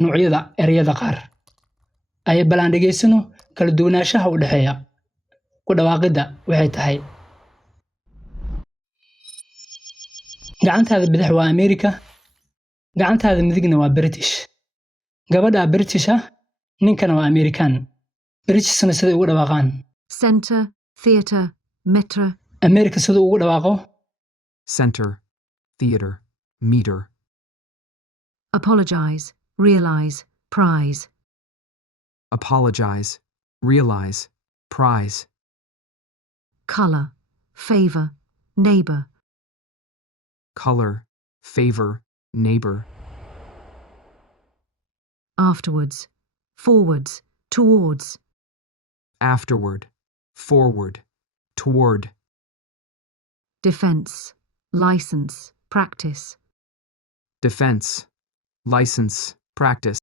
noocyada ereyada qaar. Ay balaan dhageysano kala duwanaanshaha u dhaxeeya. Ku dhawaaqida waxay tahay gacantaada bidix waa America, gacantaada midigna waa British. Gabadha British ah, ninkana waa American. Britishna sida ugu dhawaaqaan. Center, theater, meter. America sida ugu dhawaaqo. Center, theater, meter. Apologize, realize, prize. Apologize, realize, prize. Color, favor, neighbor. Color, favor, neighbor. Afterwards, forwards, towards. Afterward, forward, toward. Defense, license, practice. Defense, license, practice.